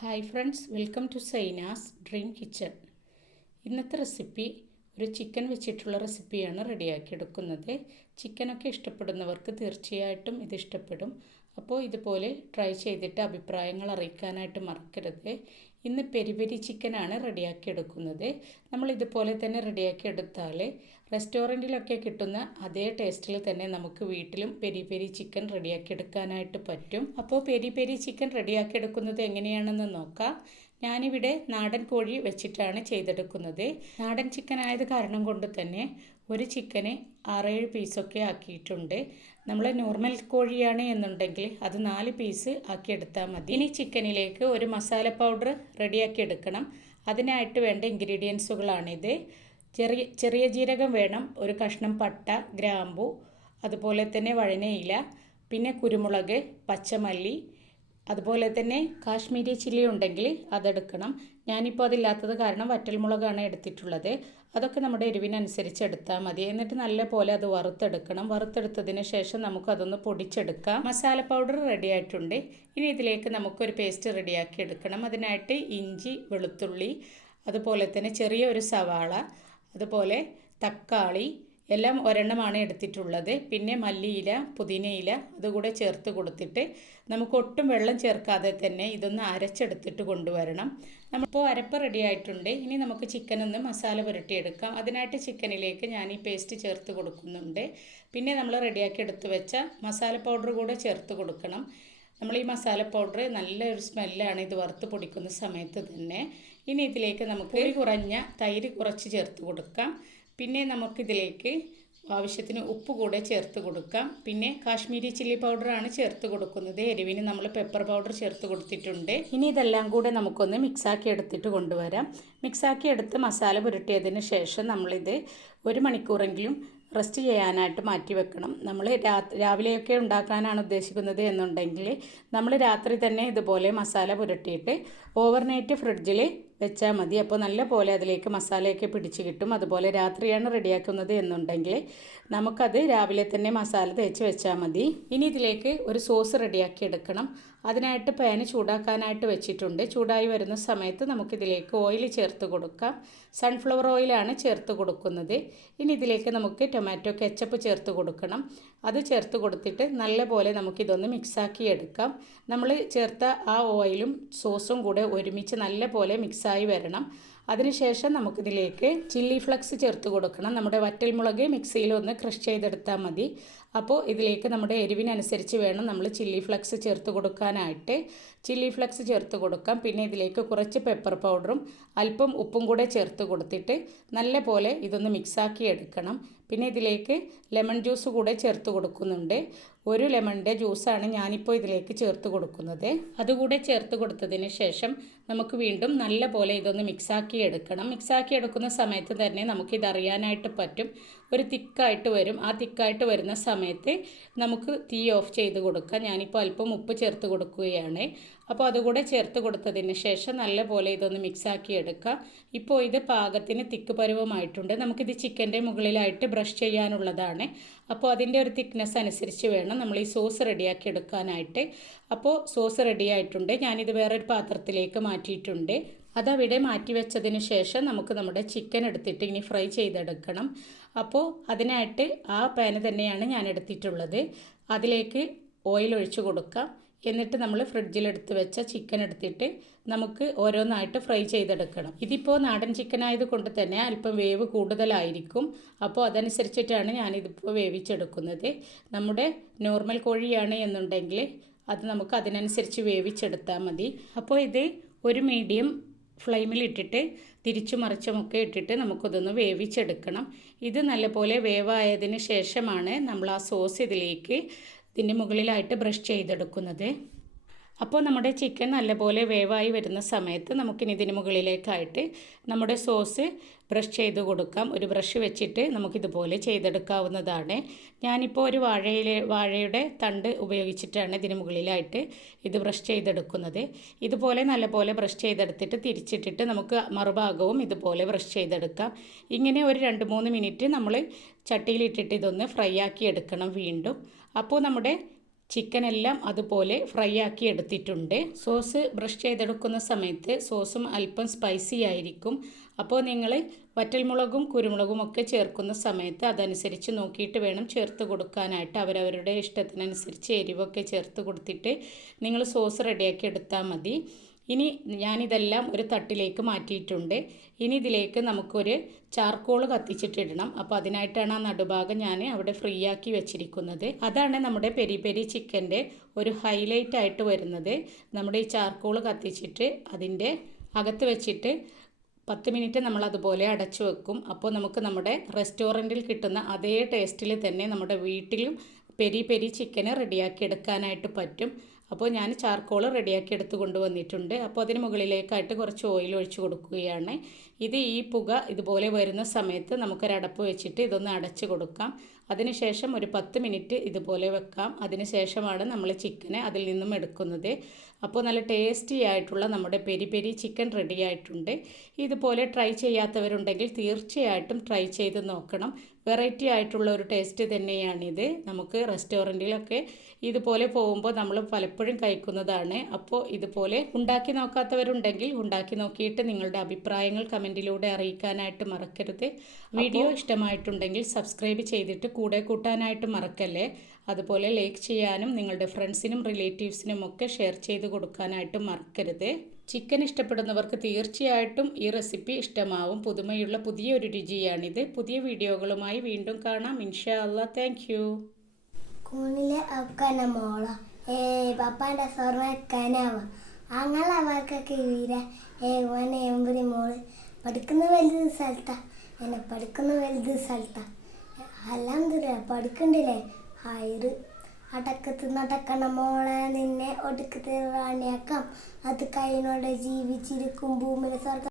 Hi friends, welcome to Zainas dream kitchen. ഇന്നത്തെ recipe ഒരു chicken വെച്ചിട്ടുള്ള റെസിപ്പിയാണ് റെഡിയാക്കിയെടുക്കുന്നത്. ചിക്കനൊക്കെ ഇഷ്ടപ്പെടുന്നവർക്ക് തീർച്ചയായിട്ടും ഇത് ഇഷ്ടപ്പെടും. അപ്പോൾ ഇതുപോലെ ട്രൈ ചെയ്തിട്ട് അഭിപ്രായങ്ങൾ അറിയിക്കാനായിട്ട് മറക്കരുത്. ഇന്ന് പെരി പെരി ചിക്കനാണ് റെഡിയാക്കിയെടുക്കുന്നത്. നമ്മൾ ഇതുപോലെ തന്നെ റെഡിയാക്കിയെടുത്താൽ റെസ്റ്റോറൻറ്റിലൊക്കെ കിട്ടുന്ന അതേ ടേസ്റ്റിൽ തന്നെ നമുക്ക് വീട്ടിലും പെരി പെരി ചിക്കൻ റെഡിയാക്കിയെടുക്കാനായിട്ട് പറ്റും. അപ്പോൾ പെരി പെരി ചിക്കൻ റെഡിയാക്കിയെടുക്കുന്നത് എങ്ങനെയാണെന്ന് നോക്കാം. ഞാനിവിടെ നാടൻ കോഴി വെച്ചിട്ടാണ് ചെയ്തെടുക്കുന്നത്. നാടൻ ചിക്കൻ ആയത് കാരണം കൊണ്ട് തന്നെ ഒരു ചിക്കന് 6-7 പീസൊക്കെ ആക്കിയിട്ടുണ്ട്. നമ്മൾ നോർമൽ കോഴിയാണ് എന്നുണ്ടെങ്കിൽ അത് 4 പീസ് ആക്കിയെടുത്താൽ മതി. ഇനി ചിക്കനിലേക്ക് ഒരു മസാല പൗഡർ റെഡിയാക്കി എടുക്കണം. അതിനായിട്ട് വേണ്ട ഇൻഗ്രീഡിയൻസുകളാണിത്. ചെറിയ ജീരകം വേണം, ഒരു കഷ്ണം പട്ട, ഗ്രാമ്പു, അതുപോലെ തന്നെ വഴനയില, പിന്നെ കുരുമുളക്, പച്ചമല്ലി, അതുപോലെ തന്നെ കാശ്മീരി ചില്ലി ഉണ്ടെങ്കിൽ അതെടുക്കണം. ഞാനിപ്പോൾ അതില്ലാത്തത് കാരണം വറ്റൽമുളകാണ് എടുത്തിട്ടുള്ളത്. അതൊക്കെ നമ്മുടെ എരിവിനനുസരിച്ച് എടുത്താൽ മതി. എന്നിട്ട് നല്ല പോലെ അത് വറുത്തെടുക്കണം. വറുത്തെടുത്തതിന് ശേഷം നമുക്കതൊന്ന് പൊടിച്ചെടുക്കാം. മസാല പൗഡർ റെഡി ആയിട്ടുണ്ട്. ഇനി ഇതിലേക്ക് നമുക്കൊരു പേസ്റ്റ് റെഡിയാക്കി എടുക്കണം. അതിനായിട്ട് ഇഞ്ചി, വെളുത്തുള്ളി, അതുപോലെ തന്നെ ചെറിയ ഒരു സവാള, അതുപോലെ തക്കാളി എല്ലാം ഒരെണ്ണമാണ് എടുത്തിട്ടുള്ളത്. പിന്നെ മല്ലിയില, പുതിനയില അതുകൂടെ ചേർത്ത് കൊടുത്തിട്ട് നമുക്ക് ഒട്ടും വെള്ളം ചേർക്കാതെ തന്നെ ഇതൊന്ന് അരച്ചെടുത്തിട്ട് കൊണ്ടുവരണം. നമ്മളിപ്പോൾ അരപ്പ് റെഡി ആയിട്ടുണ്ട്. ഇനി നമുക്ക് ചിക്കൻ ഒന്ന് മസാല പുരട്ടിയെടുക്കാം. അതിനായിട്ട് ചിക്കനിലേക്ക് ഞാൻ ഈ പേസ്റ്റ് ചേർത്ത് കൊടുക്കുന്നുണ്ട്. പിന്നെ നമ്മൾ റെഡിയാക്കി എടുത്ത് വെച്ച മസാല പൗഡർ കൂടെ ചേർത്ത് കൊടുക്കണം. നമ്മൾ ഈ മസാല പൗഡർ നല്ലൊരു സ്മെല്ലാണ് ഇത് വറുത്ത് പൊടിക്കുന്ന സമയത്ത് തന്നെ. ഇനി ഇതിലേക്ക് നമുക്ക് കുറഞ്ഞ തൈര് കുറച്ച് ചേർത്ത് കൊടുക്കാം. പിന്നെ നമുക്കിതിലേക്ക് ആവശ്യത്തിന് ഉപ്പ് കൂടെ ചേർത്ത് കൊടുക്കാം. പിന്നെ കാശ്മീരി ചില്ലി പൗഡറാണ് ചേർത്ത് കൊടുക്കുന്നത്. എരിവിന് നമ്മൾ പെപ്പർ പൗഡർ ചേർത്ത് കൊടുത്തിട്ടുണ്ട്. ഇനി ഇതെല്ലാം കൂടെ നമുക്കൊന്ന് മിക്സാക്കി എടുത്തിട്ട് കൊണ്ടുവരാം. മിക്സാക്കി എടുത്ത് മസാല പുരട്ടിയതിന് ശേഷം നമ്മളിത് 1 മണിക്കൂറെങ്കിലും റെസ്റ്റ് ചെയ്യാനായിട്ട് മാറ്റി വെക്കണം. നമ്മൾ രാവിലെയൊക്കെ ഉണ്ടാക്കാനാണ് ഉദ്ദേശിക്കുന്നത് എന്നുണ്ടെങ്കിൽ നമ്മൾ രാത്രി തന്നെ ഇതുപോലെ മസാല പുരട്ടിയിട്ട് ഓവർനൈറ്റ് ഫ്രിഡ്ജിൽ വെച്ചാൽ മതി. അപ്പോൾ നല്ല പോലെ അതിലേക്ക് മസാലയൊക്കെ പിടിച്ച് കിട്ടും. അതുപോലെ രാത്രിയാണ് റെഡിയാക്കുന്നത് എന്നുണ്ടെങ്കിൽ നമുക്കത് രാവിലെ തന്നെ മസാല തേച്ച് വെച്ചാൽ മതി. ഇനി ഇതിലേക്ക് ഒരു സോസ് റെഡിയാക്കി എടുക്കണം. അതിനായിട്ട് പാന് ചൂടാക്കാനായിട്ട് വെച്ചിട്ടുണ്ട്. ചൂടായി വരുന്ന സമയത്ത് നമുക്കിതിലേക്ക് ഓയിൽ ചേർത്ത് കൊടുക്കാം. സൺഫ്ലവർ ഓയിലാണ് ചേർത്ത് കൊടുക്കുന്നത്. ഇനി ഇതിലേക്ക് നമുക്ക് ടൊമാറ്റോ കെച്ചപ്പ് ചേർത്ത് കൊടുക്കണം. അത് ചേർത്ത് കൊടുത്തിട്ട് നല്ല പോലെ നമുക്കിതൊന്ന് മിക്സാക്കി എടുക്കാം. നമ്മൾ ചേർത്ത ആ ഓയിലും സോസും കൂടെ ഒരുമിച്ച് നല്ല പോലെ മിക്സായി വരണം. അതിനുശേഷം നമുക്കിതിലേക്ക് ചില്ലി ഫ്ലക്സ് ചേർത്ത് കൊടുക്കണം. നമ്മുടെ വറ്റൽമുളക് മിക്സിയിലൊന്ന് ക്രഷ് ചെയ്തെടുത്താൽ മതി. അപ്പോൾ ഇതിലേക്ക് നമ്മുടെ എരിവിനനുസരിച്ച് വേണം നമ്മൾ ചില്ലി ഫ്ലക്സ് ചേർത്ത് കൊടുക്കാനായിട്ട്. ചില്ലി ഫ്ലക്സ് ചേർത്ത് കൊടുക്കാം. പിന്നെ ഇതിലേക്ക് കുറച്ച് പെപ്പർ പൗഡറും അല്പം ഉപ്പും കൂടെ ചേർത്ത് കൊടുത്തിട്ട് നല്ല പോലെ ഇതൊന്ന് മിക്സാക്കി എടുക്കണം. പിന്നെ ഇതിലേക്ക് ലെമൺ ജ്യൂസ് കൂടെ ചേർത്ത് കൊടുക്കുന്നുണ്ട്. 1 ലെമണിൻ്റെ ജ്യൂസാണ് ഞാനിപ്പോൾ ഇതിലേക്ക് ചേർത്ത് കൊടുക്കുന്നത്. അതുകൂടെ ചേർത്ത് കൊടുത്തതിന് ശേഷം നമുക്ക് വീണ്ടും നല്ല പോലെ ഇതൊന്ന് മിക്സാക്കി എടുക്കണം. മിക്സാക്കി എടുക്കുന്ന സമയത്ത് തന്നെ നമുക്കിതറിയാനായിട്ട് പറ്റും. ഒരു തിക്കായിട്ട് വരും. ആ തിക്കായിട്ട് വരുന്ന സമയത്ത് നമുക്ക് തീ ഓഫ് ചെയ്ത് കൊടുക്കാം. ഞാനിപ്പോൾ അല്പം ഉപ്പ് ചേർത്ത് കൊടുക്കുകയാണ്. അപ്പോൾ അതുകൂടെ ചേർത്ത് കൊടുത്തതിന് ശേഷം നല്ല പോലെ ഇതൊന്ന് മിക്സാക്കി എടുക്കാം. ഇപ്പോൾ ഇത് പാകത്തിന് തിക്ക് പരുവമായിട്ടുണ്ട്. നമുക്കിത് ചിക്കൻ്റെ മുകളിലായിട്ട് ബ്രഷ് ചെയ്യാനുള്ളതാണ്. അപ്പോൾ അതിൻ്റെ ഒരു തിക്നെസ് അനുസരിച്ച് വേണം നമ്മൾ ഈ സോസ് റെഡിയാക്കി എടുക്കാനായിട്ട്. അപ്പോൾ സോസ് റെഡി ആയിട്ടുണ്ട്. ഞാനിത് വേറൊരു പാത്രത്തിലേക്ക് മാറ്റിയിട്ടുണ്ട്. അതവിടെ മാറ്റി വെച്ചതിന് ശേഷം നമുക്ക് നമ്മുടെ ചിക്കൻ എടുത്തിട്ട് ഇനി ഫ്രൈ ചെയ്തെടുക്കണം. അപ്പോൾ അതിനായിട്ട് ആ പാന് തന്നെയാണ് ഞാൻ എടുത്തിട്ടുള്ളത്. അതിലേക്ക് ഓയിൽ ഒഴിച്ച് കൊടുക്കാം. എന്നിട്ട് നമ്മൾ ഫ്രിഡ്ജിലെടുത്ത് വെച്ച ചിക്കൻ എടുത്തിട്ട് നമുക്ക് ഓരോന്നായിട്ട് ഫ്രൈ ചെയ്തെടുക്കണം. ഇതിപ്പോൾ നാടൻ ചിക്കൻ ആയതുകൊണ്ട് തന്നെ അല്പം വേവ് കൂടുതലായിരിക്കും. അപ്പോൾ അതനുസരിച്ചിട്ടാണ് ഞാനിതിപ്പോൾ വേവിച്ചെടുക്കുന്നത്. നമ്മുടെ നോർമൽ കോഴിയാണ് എന്നുണ്ടെങ്കിൽ അത് നമുക്ക് അതിനനുസരിച്ച് വേവിച്ചെടുത്താൽ മതി. അപ്പോൾ ഇത് ഒരു മീഡിയം ഫ്ലെയിമിലിട്ടിട്ട് തിരിച്ചു മറിച്ചുമൊക്കെ ഇട്ടിട്ട് നമുക്കതൊന്ന് വേവിച്ചെടുക്കണം. ഇത് നല്ലപോലെ വേവായതിന് ശേഷമാണ് നമ്മൾ ആ സോസ് ഇതിൻ്റെ മുകളിലായിട്ട് ബ്രഷ് ചെയ്തെടുക്കുന്നത്. അപ്പോൾ നമ്മുടെ ചിക്കൻ നല്ലപോലെ വേവായി വരുന്ന സമയത്ത് നമുക്കിനി ഇതിന് മുകളിലേക്കായിട്ട് നമ്മുടെ സോസ് ബ്രഷ് ചെയ്ത് കൊടുക്കാം. ഒരു ബ്രഷ് വെച്ചിട്ട് നമുക്കിതുപോലെ ചെയ്തെടുക്കാവുന്നതാണ്. ഞാനിപ്പോൾ ഒരു വാഴയുടെ തണ്ട് ഉപയോഗിച്ചിട്ടാണ് ഇതിന് മുകളിലായിട്ട് ഇത് ബ്രഷ് ചെയ്തെടുക്കുന്നത്. ഇതുപോലെ നല്ലപോലെ ബ്രഷ് ചെയ്തെടുത്തിട്ട് തിരിച്ചിട്ടിട്ട് നമുക്ക് മറുഭാഗവും ഇതുപോലെ ബ്രഷ് ചെയ്തെടുക്കാം. ഇങ്ങനെ ഒരു 2-3 മിനിറ്റ് നമ്മൾ ചട്ടിയിലിട്ടിട്ട് ഇതൊന്ന് ഫ്രൈ ആക്കി എടുക്കണം വീണ്ടും. അപ്പോൾ നമ്മുടെ ചിക്കൻ എല്ലാം അതുപോലെ ഫ്രൈ ആക്കി എടുത്തിട്ടുണ്ട്. സോസ് ബ്രഷ് ചെയ്തെടുക്കുന്ന സമയത്ത് സോസും അല്പം സ്പൈസി ആയിരിക്കും. അപ്പോൾ നിങ്ങൾ വറ്റൽമുളകും കുരുമുളകും ഒക്കെ ചേർക്കുന്ന സമയത്ത് അതനുസരിച്ച് നോക്കിയിട്ട് വേണം ചേർത്ത് കൊടുക്കാനായിട്ട്. അവരവരുടെ ഇഷ്ടത്തിനനുസരിച്ച് എരിവൊക്കെ ചേർത്ത് കൊടുത്തിട്ട് നിങ്ങൾ സോസ് റെഡിയാക്കി എടുത്താൽ മതി. ഇനി ഞാനിതെല്ലാം ഒരു തട്ടിലേക്ക് മാറ്റിയിട്ടുണ്ട്. ഇനി ഇതിലേക്ക് നമുക്കൊരു ചാർക്കോൾ കത്തിച്ചിട്ടിടണം. അപ്പോൾ അതിനായിട്ടാണ് ആ നടുഭാഗം ഞാൻ അവിടെ ഫ്രീ ആക്കി വെച്ചിരിക്കുന്നത്. അതാണ് നമ്മുടെ പെരി പെരി ചിക്കൻ്റെ ഒരു ഹൈലൈറ്റ് ആയിട്ട് വരുന്നത്. നമ്മുടെ ഈ ചാർക്കോൾ കത്തിച്ചിട്ട് അതിൻ്റെ അകത്ത് വെച്ചിട്ട് 10 മിനിറ്റ് നമ്മൾ അതുപോലെ അടച്ചു വെക്കും. അപ്പോൾ നമുക്ക് നമ്മുടെ റെസ്റ്റോറൻറ്റിൽ കിട്ടുന്ന അതേ ടേസ്റ്റിൽ തന്നെ നമ്മുടെ വീട്ടിലും പെരി പെരി ചിക്കന് റെഡിയാക്കി എടുക്കാനായിട്ട് പറ്റും. അപ്പോൾ ഞാൻ ചാർക്കോൾ റെഡിയാക്കി എടുത്ത് കൊണ്ടുവന്നിട്ടുണ്ട്. അപ്പോൾ അതിന് മുകളിലേക്കായിട്ട് കുറച്ച് ഓയിൽ ഒഴിച്ച് കൊടുക്കുകയാണ്. ഈ പുക ഇതുപോലെ വരുന്ന സമയത്ത് നമുക്കൊരടപ്പ് വെച്ചിട്ട് ഇതൊന്ന് അടച്ച് കൊടുക്കാം. അതിനുശേഷം ഒരു 10 മിനിറ്റ് ഇതുപോലെ വെക്കാം. അതിനുശേഷമാണ് നമ്മൾ ചിക്കനെ അതിൽ നിന്നും എടുക്കുന്നത്. അപ്പോൾ നല്ല ടേസ്റ്റി ആയിട്ടുള്ള നമ്മുടെ പെരി പെരി ചിക്കൻ റെഡി ആയിട്ടുണ്ട്. ഇതുപോലെ ട്രൈ ചെയ്യാത്തവരുണ്ടെങ്കിൽ തീർച്ചയായിട്ടും ട്രൈ ചെയ്ത് നോക്കണം. വെറൈറ്റി ആയിട്ടുള്ള ഒരു ടേസ്റ്റ് തന്നെയാണിത്. നമുക്ക് റെസ്റ്റോറൻറ്റിലൊക്കെ ഇതുപോലെ പോകുമ്പോൾ നമ്മൾ പലപ്പോഴും കഴിക്കുന്നതാണ്. അപ്പോൾ ഇതുപോലെ ഉണ്ടാക്കി നോക്കാത്തവരുണ്ടെങ്കിൽ ഉണ്ടാക്കി നോക്കിയിട്ട് നിങ്ങളുടെ അഭിപ്രായങ്ങൾ കമൻറ്റിലൂടെ അറിയിക്കാനായിട്ട് മറക്കരുത്. വീഡിയോ ഇഷ്ടമായിട്ടുണ്ടെങ്കിൽ സബ്സ്ക്രൈബ് ചെയ്തിട്ട് കൂടെ കൂട്ടാനായിട്ട് മറക്കല്ലേ. അതുപോലെ ലൈക്ക് ചെയ്യാനും നിങ്ങളുടെ ഫ്രണ്ട്സിനും റിലേറ്റീവ്സിനും ഒക്കെ ഷെയർ ചെയ്ത് കൊടുക്കാനായിട്ട് മറക്കരുത്. ചിക്കൻ ഇഷ്ടപ്പെടുന്നവർക്ക് തീർച്ചയായിട്ടും ഈ റെസിപ്പി ഇഷ്ടമാവും. പുതുമയുള്ള പുതിയൊരു രുചിയാണിത്. പുതിയ വീഡിയോകളുമായി വീണ്ടും കാണാം. ഇൻഷാ അല്ലാഹ്. Thank you. കൂണിലെ അക്കന മോള പപ്പാൻ്റെ സ്വർണ്ണക്കനാവ അങ്ങനെ അവർക്കൊക്കെ വീര ഓനെ എമ്പുരി മോള് പഠിക്കുന്ന വലുത് സ്ഥലത്താ എന്നെ പഠിക്കുന്ന വലുത് സ്ഥലത്താ അല്ലാതില്ല പഠിക്കണ്ടില്ലേ ഹയറ് അടക്കത്ത് നടക്കണ മോളെ നിന്നെ ഒടുക്കത്ത് റാണിയാക്കാം അത് കൈനോടെ ജീവിച്ചിരിക്കും ഭൂമിയിലെ സ്വർഗ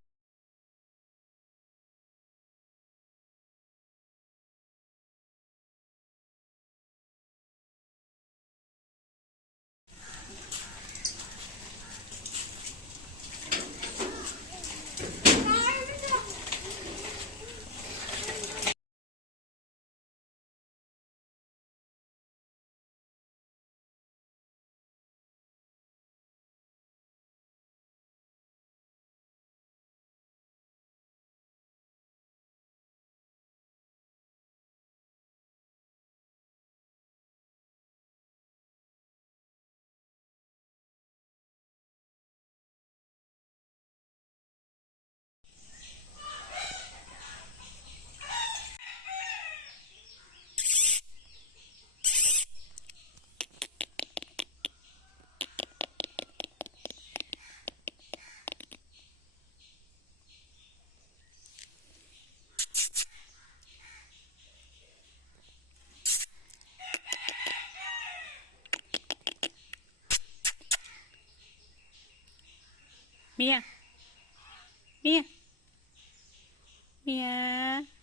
Mia. Mia. Mia.